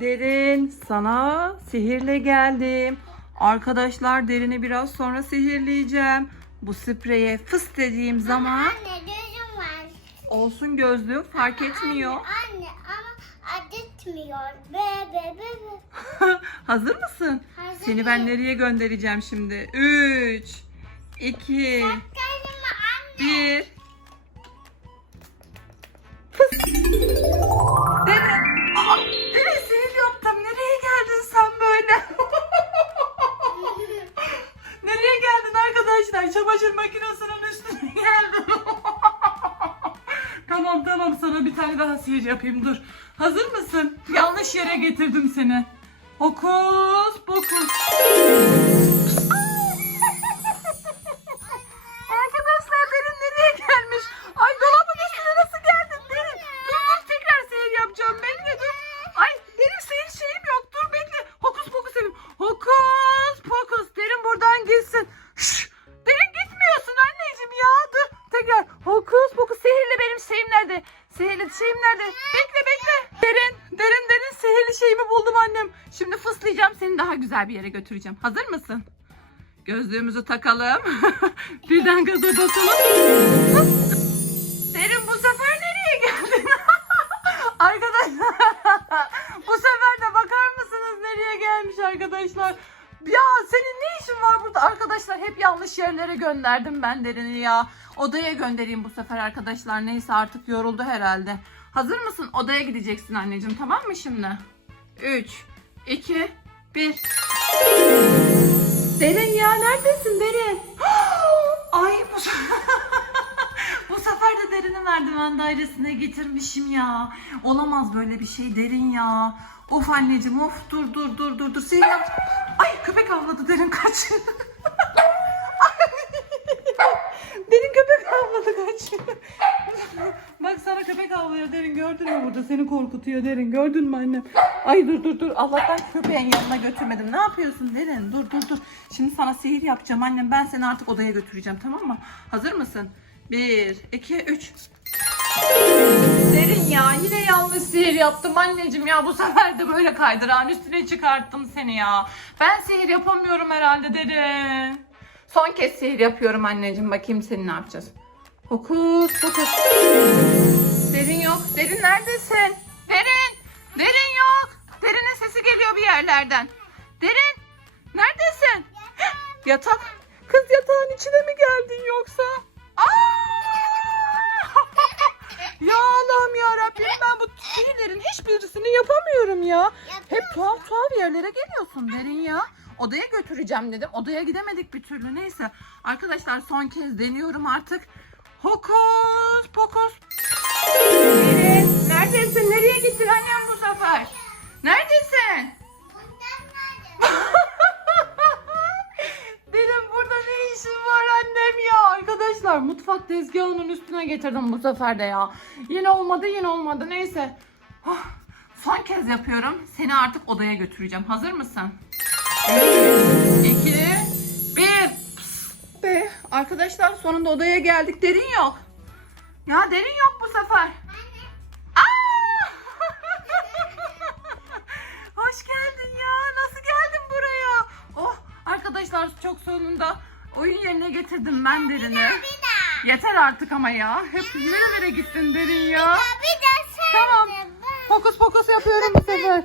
Derin sana sihirle geldim. Arkadaşlar derini biraz sonra sihirleyeceğim. Bu spreye fıs dediğim zaman Anne gözüm var. olsun gözlüğü fark etmiyor. Anne ama acıtmıyor. Be be be be. Hazır mısın? Hazırım. Seni ben nereye göndereceğim şimdi? 3 2 Gözüm anne. 1 Fıs. Sihir yapayım dur. Hazır mısın? Yanlış yere getirdim seni. Hokus pokus. Arkadaşlar Derin nereye gelmiş? Ay dolabın nerede? Bekle bekle. Derin derin derin sihirli şeyimi buldum annem. Şimdi fıslayacağım seni daha güzel bir yere götüreceğim. Hazır mısın? Gözlüğümüzü takalım. Birden gaza basalım. Derin bu sefer nereye geldin? arkadaşlar bu sefer de bakar mısınız nereye gelmiş arkadaşlar? Ya senin ne işin var burada arkadaşlar? Hep yanlış yerlere gönderdim ben Derin'i ya. Odaya göndereyim bu sefer arkadaşlar. Neyse artık yoruldu herhalde. Hazır mısın? Odaya gideceksin anneciğim tamam mı şimdi? 3, 2, 1. Derin ya neredesin Derin? Ay bu bu sefer de Derin'i merdiven dairesine getirmişim ya. Olamaz böyle bir şey Derin ya. Of anneciğim of dur dur dur dur dur. Sihir yap. Ay köpek avladı Derin kaç. Derin köpek avladı kaç. Bak köpek avlıyor Derin gördün mü burada seni korkutuyor Derin gördün mü annem? Ay dur dur dur Allah'tan köpeğin yanına götürmedim. Ne yapıyorsun Derin? Dur dur dur. Şimdi sana sihir yapacağım annem. Ben seni artık odaya götüreceğim tamam mı? Hazır mısın? Bir, iki, üç. Derin ya yine yanlış sihir yaptım anneciğim ya bu sefer de böyle kaydırağın üstüne çıkarttım seni ya. Ben sihir yapamıyorum herhalde Derin. Son kez sihir yapıyorum anneciğim bakayım seni ne yapacağız. Hokus pokus. Sihirlerin hiçbirisini yapamıyorum ya. Hep tuhaf tuhaf yerlere geliyorsun Derin ya. Odaya götüreceğim dedim. Odaya gidemedik bir türlü. Neyse. Arkadaşlar son kez deniyorum artık. Hokus üstüne getirdim bu sefer de ya. Yine olmadı yine olmadı neyse. Oh, son kez yapıyorum. Seni artık odaya götüreceğim. Hazır mısın? 3, 2, 1. Be arkadaşlar sonunda odaya geldik. Derin yok. Ya derin yok bu sefer. Hoş geldin ya. Nasıl geldin buraya? Oh arkadaşlar çok sonunda oyun yerine getirdim ben derini. Yeter artık ama ya. Hep nerelere gittin derin ya. Bir daha sen Tamam. de bak. Fokus fokus yapıyorum bu sefer.